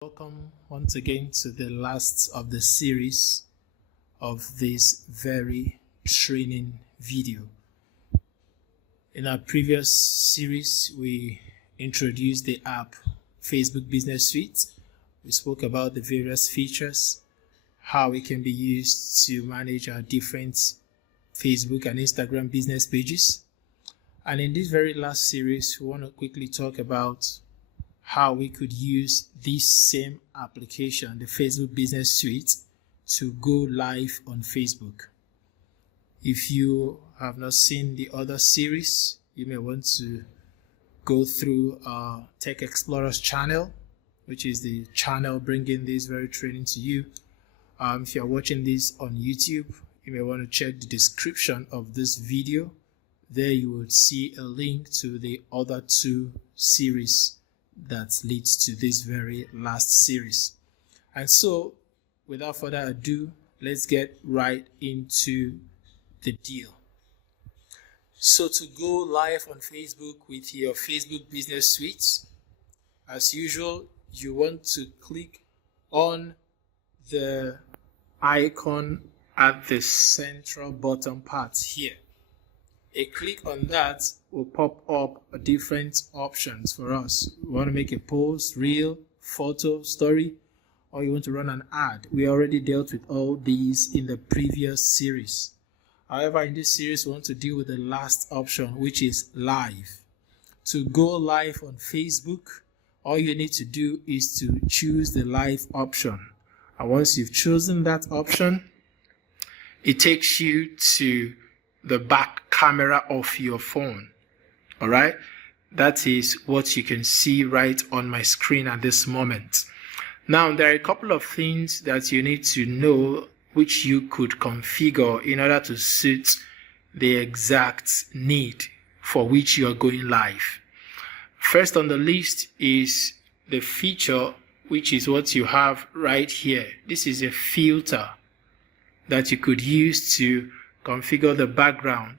Welcome once again to the last of the series of this very training video. In our previous series, we introduced the app Facebook Business Suite. We spoke about the various features, how it can be used to manage our different Facebook and Instagram business pages. And in this very last series, we want to quickly talk about how we could use this same application, the Facebook Business Suite, to go live on Facebook. If you have not seen the other series, you may want to go through our Tech Explorers channel, which is the channel bringing this very training to you. If you're watching this on YouTube, you may want to check the description of this video. There you will see a link to the other two series that leads to this very last series. And so, without further ado, let's get right into the deal. So to go live on Facebook with your Facebook Business Suite, as usual, you want to click on the icon at the central bottom part here. A click on that will pop up different options for us. We want to make a post, reel, photo, story, or you want to run an ad. We already dealt with all these in the previous series. However, in this series, we want to deal with the last option, which is live. To go live on Facebook, all you need to do is to choose the live option. And once you've chosen that option, it takes you to the back camera of your phone. All right, that is what you can see right on my screen at this moment. Now, there are a couple of things that you need to know which you could configure in order to suit the exact need for which you are going live. First on the list is the feature, which is what you have right here. This is a filter that you could use to configure the background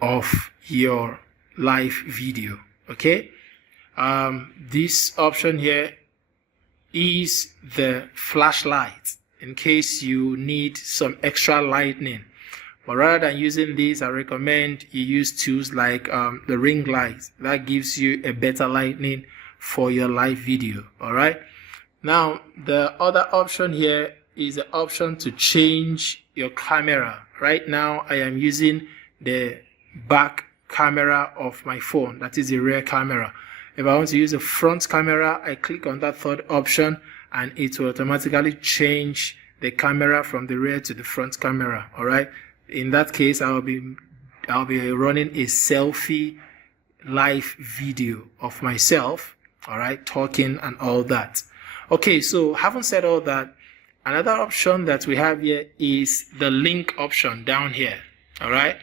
of your live video. Okay, this option here is the flashlight in case you need some extra lighting. But rather than using this, I recommend you use tools like the ring light. That gives you a better lighting for your live video. All right, now the other option here is the option to change your camera. Right now I am using the back camera of my phone, that is the rear camera. If I want to use a front camera, I click on that third option and it will automatically change the camera from the rear to the front camera. All right, in that case I'll be running a selfie live video of myself, all right, talking and all that. Okay, so having said all that, another option that we have here is the link option down here. All right,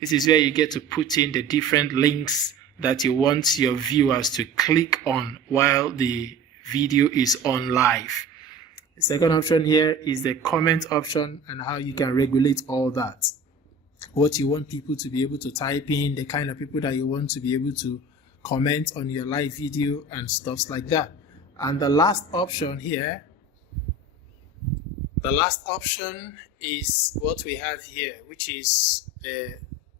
this is where you get to put in the different links that you want your viewers to click on while the video is on live. The second option here is the comment option and how you can regulate all that. What you want people to be able to type in, the kind of people that you want to be able to comment on your live video and stuff like that. And the last option here, the last option is what we have here, which is a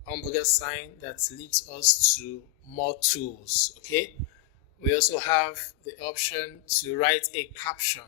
hamburger sign that leads us to more tools. Okay, we also have the option to write a caption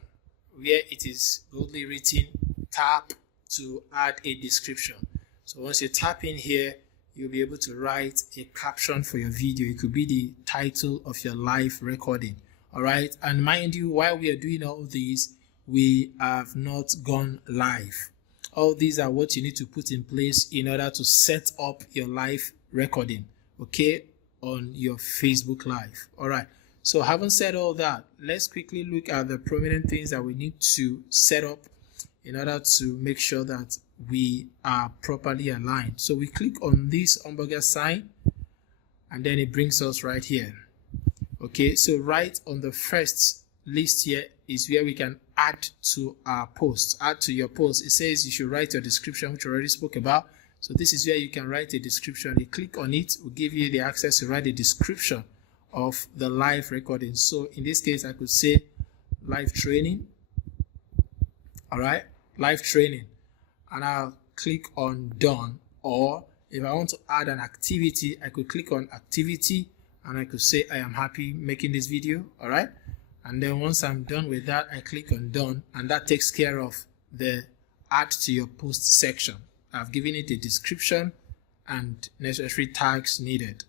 where it is boldly written, tap to add a description. So once you tap in here, you'll be able to write a caption for your video. It could be the title of your live recording. All right, and mind you, while we are doing all these, we have not gone live. All these are what you need to put in place in order to set up your live recording, okay, on your Facebook Live. All right, so having said all that, let's quickly look at the prominent things that we need to set up in order to make sure that we are properly aligned. So we click on this hamburger sign and then it brings us right here. Okay, so right on the first list here is where we can add to our post. Add to your post. It says you should write your description, which we already spoke about. So this is where you can write a description. You click on it, will give you the access to write a description of the live recording. So in this case, I could say, live training. All right, live training, and I'll click on done. Or if I want to add an activity, I could click on activity and I could say I am happy making this video. All right, and then once I'm done with that, I click on done, and that takes care of the add to your post section. I've given it a description and necessary tags needed.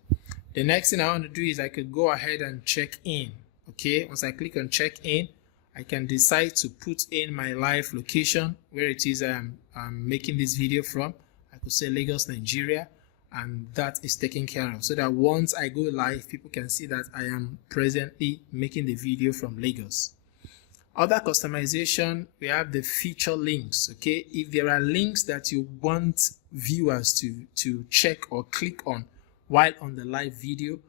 The next thing I want to do is I could go ahead and check in. Okay, once I click on check in, I can decide to put in my live location where it is I'm making this video from. I could say Lagos, Nigeria, and that is taken care of, so that once I go live, people can see that I am presently making the video from Lagos. Other customization, we have the feature links. Okay, if there are links that you want viewers to check or click on while on the live video,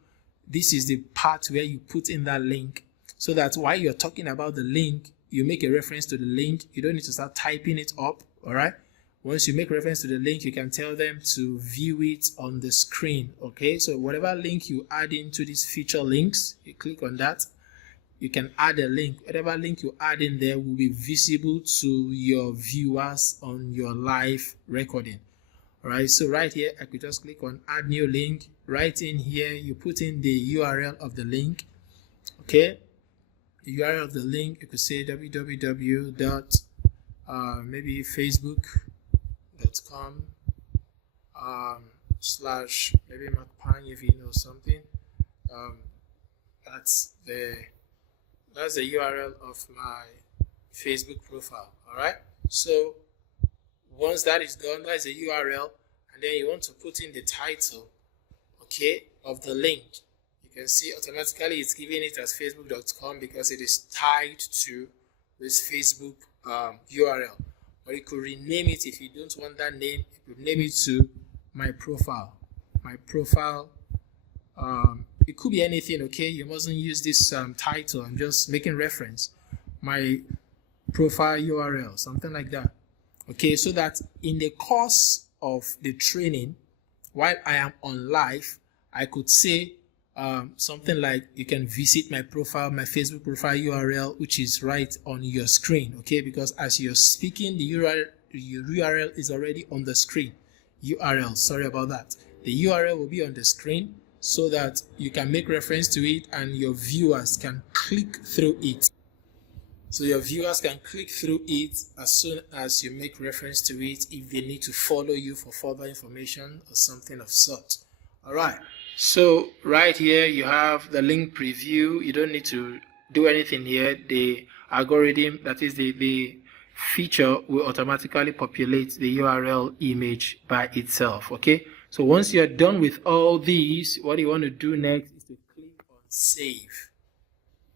this is the part where you put in that link, so that while you're talking about the link, you make a reference to the link. You don't need to start typing it up. All right, once you make reference to the link, you can tell them to view it on the screen. Okay, so whatever link you add into these feature links, you click on that, you can add a link. Whatever link you add in there will be visible to your viewers on your live recording. All right, so right here, I could just click on add new link. Right in here, you put in the URL of the link. Okay, the URL of the link, you could say www. Maybe facebook.com slash maybe McPanyeVino or something. That's the URL of my Facebook profile. All right, so once that is done, that's the URL, and then you want to put in the title, okay, of the link. You can see automatically it's giving it as facebook.com because it is tied to this Facebook URL. Or you could rename it if you don't want that name. You could name it to my profile. My profile. It could be anything. Okay, you mustn't use this title. I'm just making reference. My profile URL, something like that. Okay, so that in the course of the training, while I am on live, I could say something like, you can visit my profile, my Facebook profile URL, which is right on your screen. Okay, because as you're speaking, the URL is already on the screen. Sorry about that. The URL will be on the screen so that you can make reference to it and your viewers can click through it. So your viewers can click through it as soon as you make reference to it, if they need to follow you for further information or something of sort. All right. So right here you have the link preview. You don't need to do anything here. The algorithm, that is the feature, will automatically populate the URL image by itself. Okay. So once you're done with all these, what you want to do next is to click on save.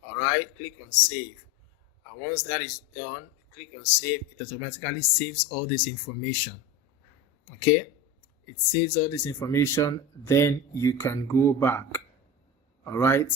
All right. Click on save. And once that is done, click on save. It automatically saves all this information. Okay. It saves all this information, then you can go back. All right,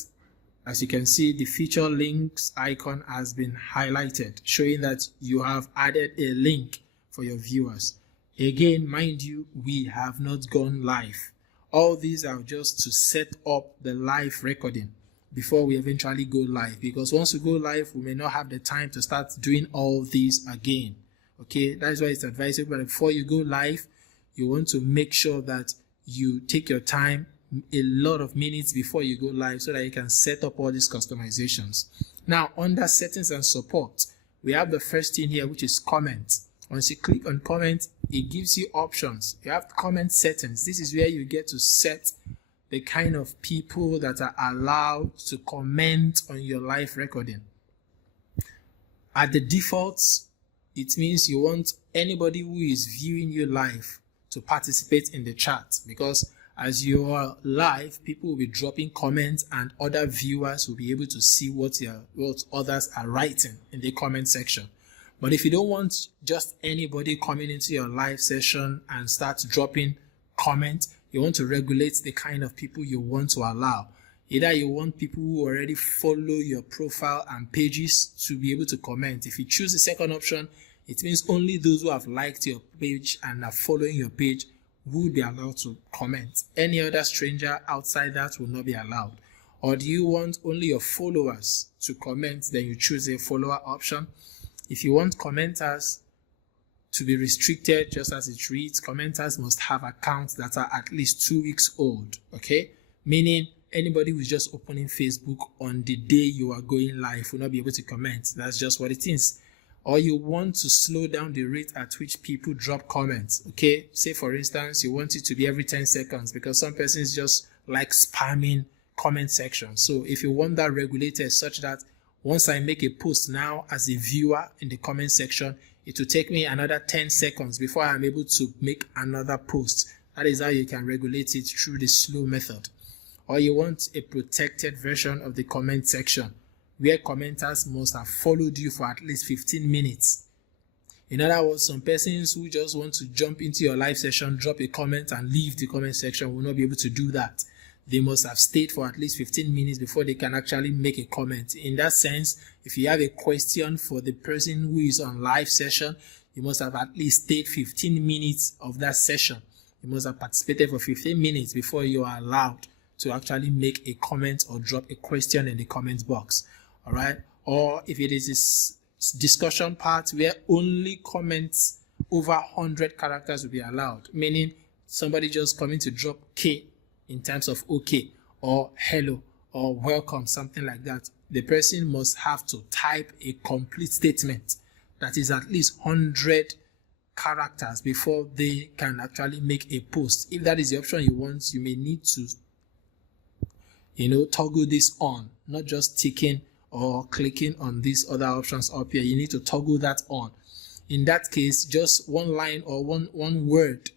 as you can see, the feature links icon has been highlighted, showing that you have added a link for your viewers. Again, mind you, we have not gone live. All these are just to set up the live recording before we eventually go live, because once we go live, we may not have the time to start doing all these again. Okay, that's why it's advisable that before you go live, you want to make sure that you take your time, a lot of minutes before you go live, so that you can set up all these customizations. Now, under settings and support, we have the first thing here, which is comment. Once you click on comment, it gives you options. You have comment settings. This is where you get to set the kind of people that are allowed to comment on your live recording. At the default, it means you want anybody who is viewing you live to participate in the chat, because as you are live, people will be dropping comments and other viewers will be able to see what others are writing in the comment section. But if you don't want just anybody coming into your live session and start dropping comments, you want to regulate the kind of people you want to allow. Either you want people who already follow your profile and pages to be able to comment. If you choose the second option, it means only those who have liked your page and are following your page will be allowed to comment. Any other stranger outside that will not be allowed. Or do you want only your followers to comment? Then you choose a follower option. If you want commenters to be restricted, just as it reads, commenters must have accounts that are at least 2 weeks old, okay? Meaning anybody who's just opening Facebook on the day you are going live will not be able to comment. That's just what it is. Or you want to slow down the rate at which people drop comments, okay? Say, for instance, you want it to be every 10 seconds because some persons just like spamming comment section. So if you want that regulated such that once I make a post now as a viewer in the comment section, it will take me another 10 seconds before I'm able to make another post. That is how you can regulate it through the slow method. Or you want a protected version of the comment section where commenters must have followed you for at least 15 minutes. In other words, some persons who just want to jump into your live session, drop a comment and leave the comment section will not be able to do that. They must have stayed for at least 15 minutes before they can actually make a comment. In that sense, if you have a question for the person who is on live session, you must have at least stayed 15 minutes of that session. You must have participated for 15 minutes before you are allowed to actually make a comment or drop a question in the comment box. All right? Or if it is this discussion part where only comments over 100 characters will be allowed, meaning somebody just coming to drop K in terms of okay or hello or welcome, something like that, the person must have to type a complete statement that is at least 100 characters before they can actually make a post. If that is the option you want, you may need to toggle this on, not just ticking or clicking on these other options up here. You need to toggle that on. In that case, just one line or one word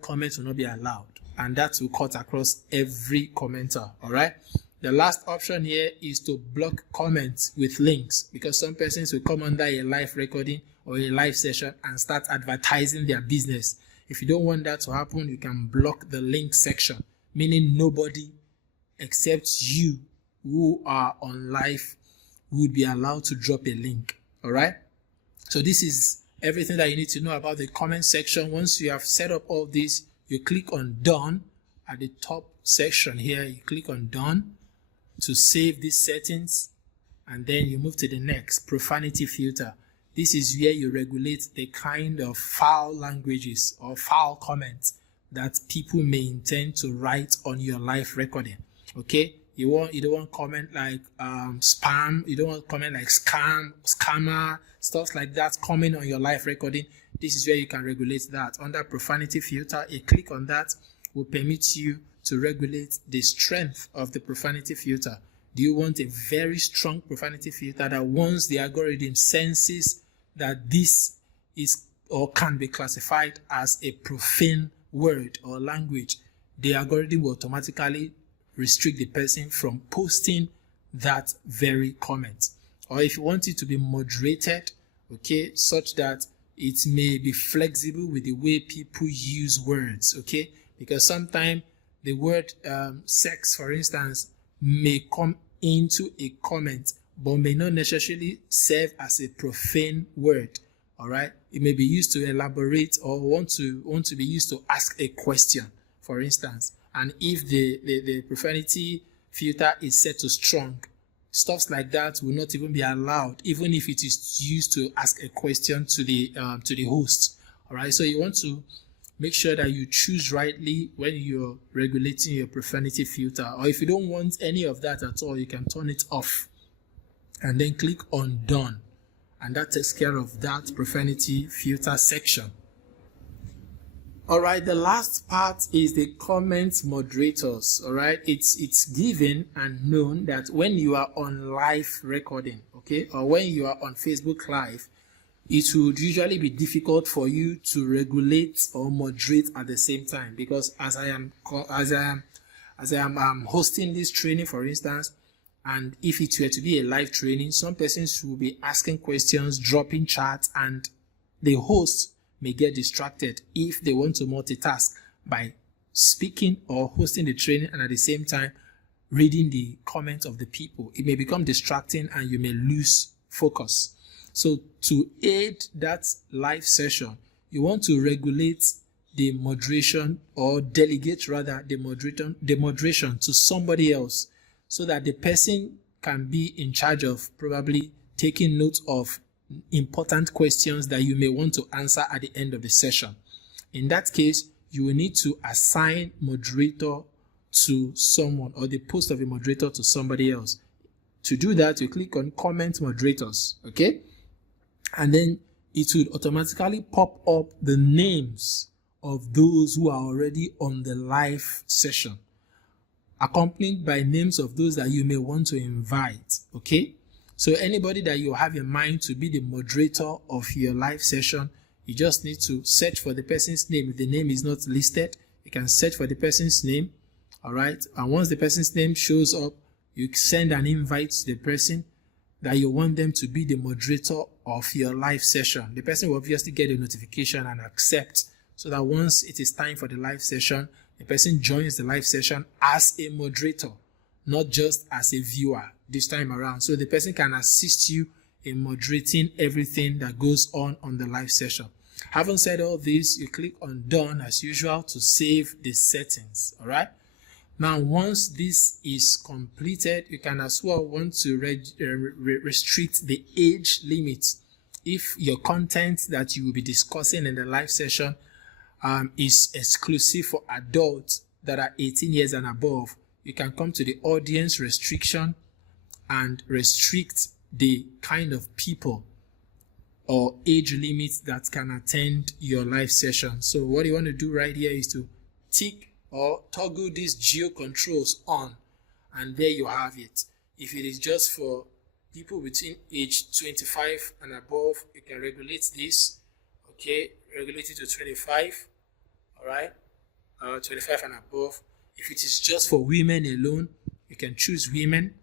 comment will not be allowed, and that will cut across every commenter. All right. The last option here is to block comments with links, because some persons will come under a live recording or a live session and start advertising their business. If you don't want that to happen, you can block the link section, meaning nobody except you who are on live would be allowed to drop a link. All right. So this is everything that you need to know about the comment section. Once you have set up all this, you click on done at the top section here. You click on done to save these settings, and then you move to the next, profanity filter. This is where you regulate the kind of foul languages or foul comments that people may intend to write on your live recording. Okay, you don't want comment like spam, you don't want comment like scammer, stuff like that coming on your live recording. This is where you can regulate that. Under profanity filter, a click on that will permit you to regulate the strength of the profanity filter. Do you want a very strong profanity filter that once the algorithm senses that this is or can be classified as a profane word or language, the algorithm will automatically restrict the person from posting that very comment? Or if you want it to be moderated, okay, such that it may be flexible with the way people use words, okay, because sometimes the word sex, for instance, may come into a comment but may not necessarily serve as a profane word. All right, it may be used to elaborate or want to be used to ask a question, for instance. And if the profanity filter is set to strong, stuff like that will not even be allowed, even if it is used to ask a question to the host. All right, so you want to make sure that you choose rightly when you're regulating your profanity filter. Or if you don't want any of that at all, you can turn it off and then click on done, and that takes care of that profanity filter section. All right, the last part is the comment moderators. All right, it's given and known that when you are on live recording, okay, or when you are on Facebook Live, it would usually be difficult for you to regulate or moderate at the same time, because as I am hosting this training, for instance, and if it were to be a live training, some persons will be asking questions, dropping chats, and the host may get distracted if they want to multitask by speaking or hosting the training and at the same time reading the comments of the people. It may become distracting and you may lose focus. So to aid that live session, you want to regulate the moderation, or delegate rather the moderation to somebody else, so that the person can be in charge of probably taking note of important questions that you may want to answer at the end of the session. In that case, you will need to assign moderator to someone, or the post of a moderator to somebody else. To do that, you click on comment moderators, okay? And then it will automatically pop up the names of those who are already on the live session, accompanied by names of those that you may want to invite, okay? So anybody that you have in mind to be the moderator of your live session, you just need to search for the person's name. If the name is not listed, you can search for the person's name, all right? And once the person's name shows up, you send an invite to the person that you want them to be the moderator of your live session. The person will obviously get a notification and accept, so that once it is time for the live session, the person joins the live session as a moderator, not just as a viewer this time around. So the person can assist you in moderating everything that goes on the live session. Having said all this, you click on done as usual to save the settings, all right? Now, once this is completed, you can as well want to restrict the age limit. If your content that you will be discussing in the live session is exclusive for adults that are 18 years and above, you can come to the audience restriction and restrict the kind of people or age limits that can attend your live session. So what you want to do right here is to tick or toggle these geo controls on, and there you have it. If it is just for people between age 25 and above, you can regulate this, okay, regulate it to 25, all right, 25 and above. If it is just for women alone, you can choose women.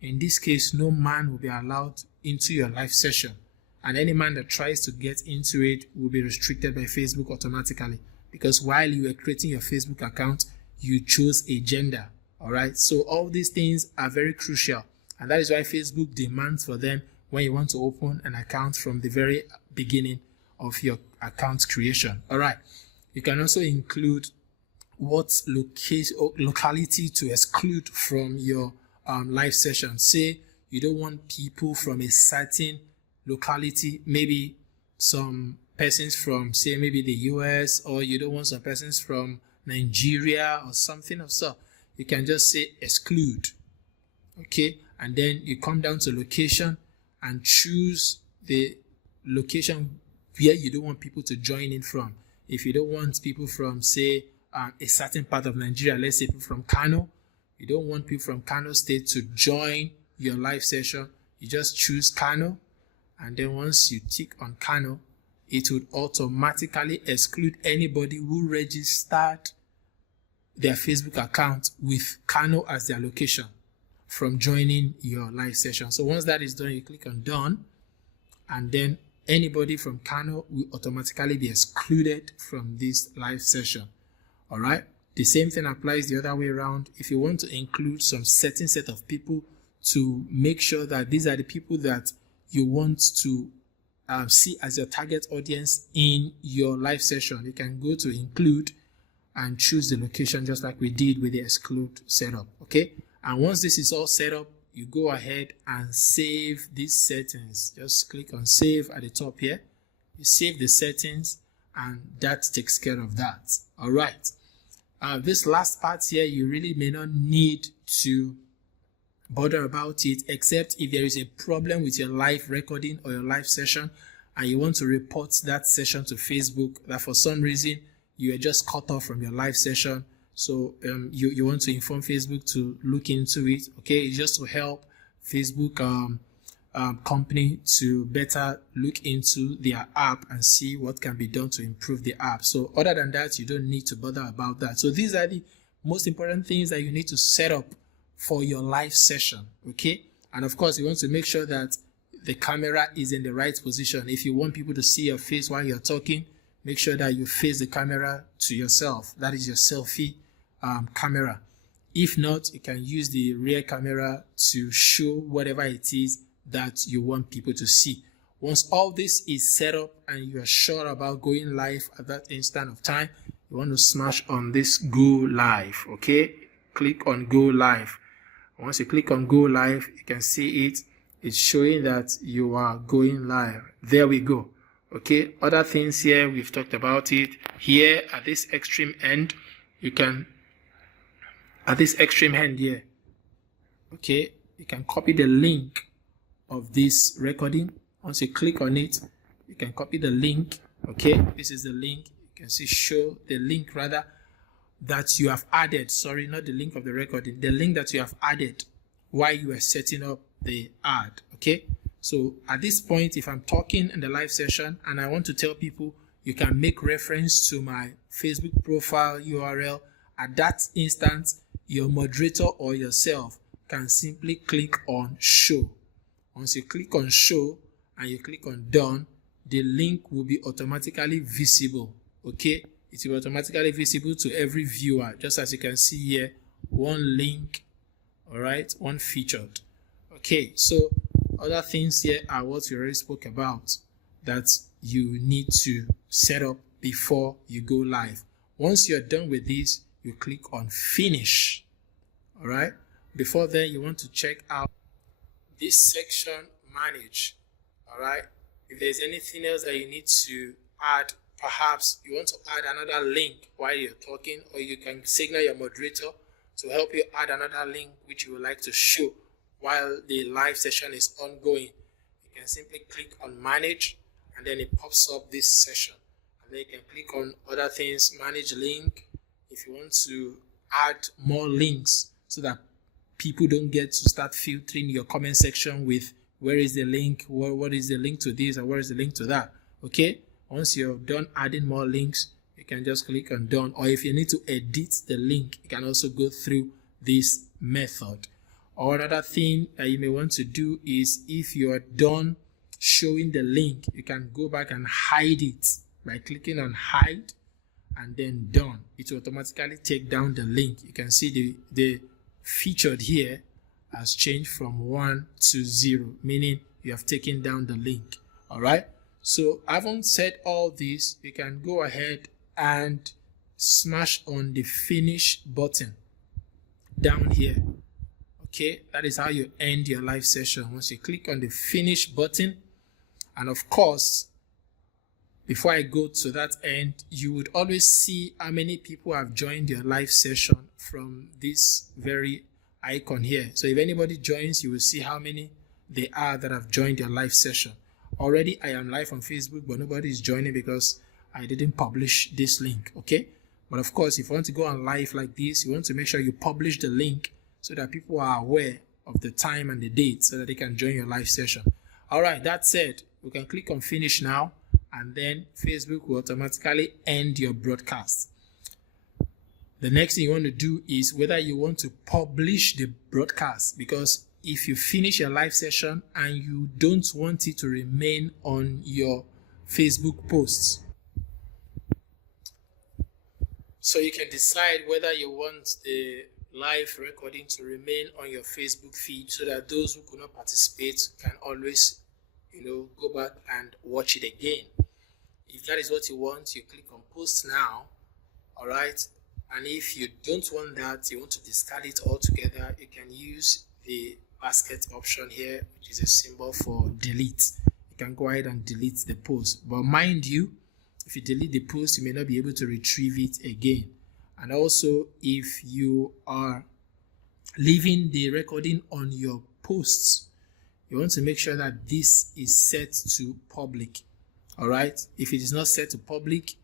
In this case, no man will be allowed into your live session, and any man that tries to get into it will be restricted by Facebook automatically, because while you were creating your Facebook account, you chose a gender, all right? So all these things are very crucial, and that is why Facebook demands for them when you want to open an account from the very beginning of your account creation, all right? You can also include what locality to exclude from your live session. Say you don't want people from a certain locality, maybe some persons from, say, maybe the US, or you don't want some persons from Nigeria or something of so. You can just say exclude, okay? And then you come down to location and choose the location where you don't want people to join in from. If you don't want people from, say, a certain part of Nigeria, let's say people from Kano, you don't want people from Kano State to join your live session, you just choose Kano, and then once you tick on Kano, it would automatically exclude anybody who registered their Facebook account with Kano as their location from joining your live session. So once that is done, you click on done, and then anybody from Kano will automatically be excluded from this live session. All right. The same thing applies the other way around. If you want to include some certain set of people to make sure that these are the people that you want to see as your target audience in your live session, you can go to include and choose the location just like we did with the exclude setup, okay? And once this is all set up, you go ahead and save these settings. Just click on save at the top here. You save the settings, and that takes care of that. All right. This last part here, you really may not need to bother about it, except if there is a problem with your live recording or your live session and you want to report that session to Facebook, that for some reason you are just cut off from your live session. So you want to inform Facebook to look into it. Okay, it's just to help Facebook company to better look into their app and see what can be done to improve the app. So other than that, you don't need to bother about that. So these are the most important things that you need to set up for your live session, okay? And of course, you want to make sure that the camera is in the right position. If you want people to see your face while you're talking, make sure that you face the camera to yourself. That is your selfie camera. If not, you can use the rear camera to show whatever it is that you want people to see. Once all this is set up and you are sure about going live at that instant of time, you want to smash on this go live, okay? Click on go live. Once you click on go live, you can see it. It's showing that you are going live. There we go. Okay, other things here, we've talked about it. Here at this extreme end, you can, at this extreme end here, okay, you can copy the link of this recording. Once you click on it, you can copy the link. Okay, this is the link. You can see show the link rather that you have added. Sorry, not the link of the recording, the link that you have added while you were setting up the ad. Okay, so at this point, if I'm talking in the live session and I want to tell people, you can make reference to my Facebook profile URL. At that instant, your moderator or yourself can simply click on show. Once you click on show and you click on done, the link will be automatically visible. Okay, it will be automatically visible to every viewer, just as you can see here, one link, all right, one featured. Okay, so other things here are what we already spoke about that you need to set up before you go live. Once you're done with this, you click on finish. All right, before then, you want to check out this section, manage. All right, if there's anything else that you need to add, perhaps you want to add another link while you're talking, or you can signal your moderator to help you add another link which you would like to show while the live session is ongoing. You can simply click on manage and then it pops up this session, and then you can click on other things, manage link, if you want to add more links so that people don't get to start filtering your comment section with where is the link, what is the link to this, or where is the link to that. Okay, once you're done adding more links, you can just click on done, or if you need to edit the link, you can also go through this method. Or another thing that you may want to do is, if you are done showing the link, you can go back and hide it by clicking on hide and then done. It will automatically take down the link. You can see the featured here has changed from 1 to 0, meaning you have taken down the link. All right, so having said all this, you can go ahead and smash on the finish button down here. Okay, that is how you end your live session. Once you click on the finish button, and of course, before I go to that end, you would always see how many people have joined your live session from this very icon here. So if anybody joins, you will see how many they are that have joined your live session. Already I am live on Facebook, but nobody is joining because I didn't publish this link. Okay, but of course, if you want to go on live like this, you want to make sure you publish the link so that people are aware of the time and the date so that they can join your live session. All right, that said, we can click on finish now, and then Facebook will automatically end your broadcast. The next thing you want to do is whether you want to publish the broadcast, because if you finish your live session and you don't want it to remain on your Facebook posts, so you can decide whether you want the live recording to remain on your Facebook feed so that those who could not participate can always, go back and watch it again. If that is what you want, you click on post now. All right, and if you don't want that, you want to discard it altogether, you can use the basket option here, which is a symbol for delete. You can go ahead and delete the post, but mind you, if you delete the post, you may not be able to retrieve it again. And also, if you are leaving the recording on your posts, you want to make sure that this is set to public. All right, if it is not set to public,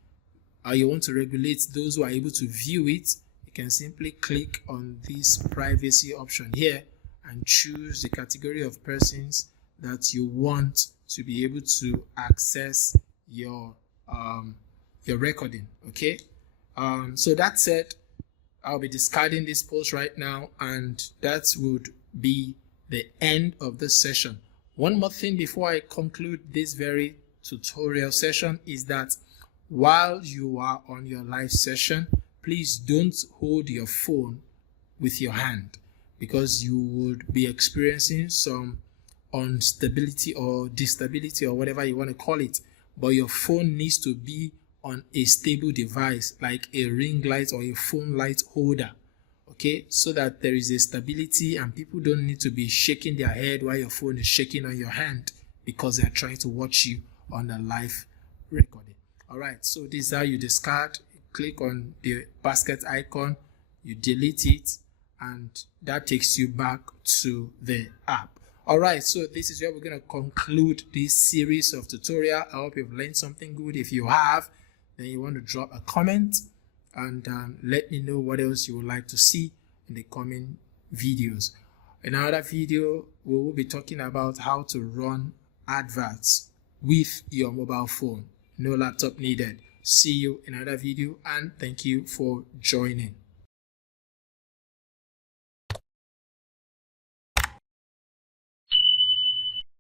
or you want to regulate those who are able to view it, you can simply click on this privacy option here and choose the category of persons that you want to be able to access your recording. Okay, so that said, I'll be discarding this post right now, and that would be the end of this session. One more thing before I conclude this very tutorial session is that while you are on your live session, please don't hold your phone with your hand, because you would be experiencing some instability or distability or whatever you want to call it. But your phone needs to be on a stable device like a ring light or a phone light holder. okay, so that there is a stability and people don't need to be shaking their head while your phone is shaking on your hand because they are trying to watch you on a live recording. All right, so this is how you discard. Click on the basket icon, you delete it, and that takes you back to the app. All right, so this is where we're going to conclude this series of tutorial. I hope you've learned something good. If you have, then you want to drop a comment and let me know what else you would like to see in the coming videos. In another video, we will be talking about how to run adverts with your mobile phone. No laptop needed. See you in another video, and thank you for joining.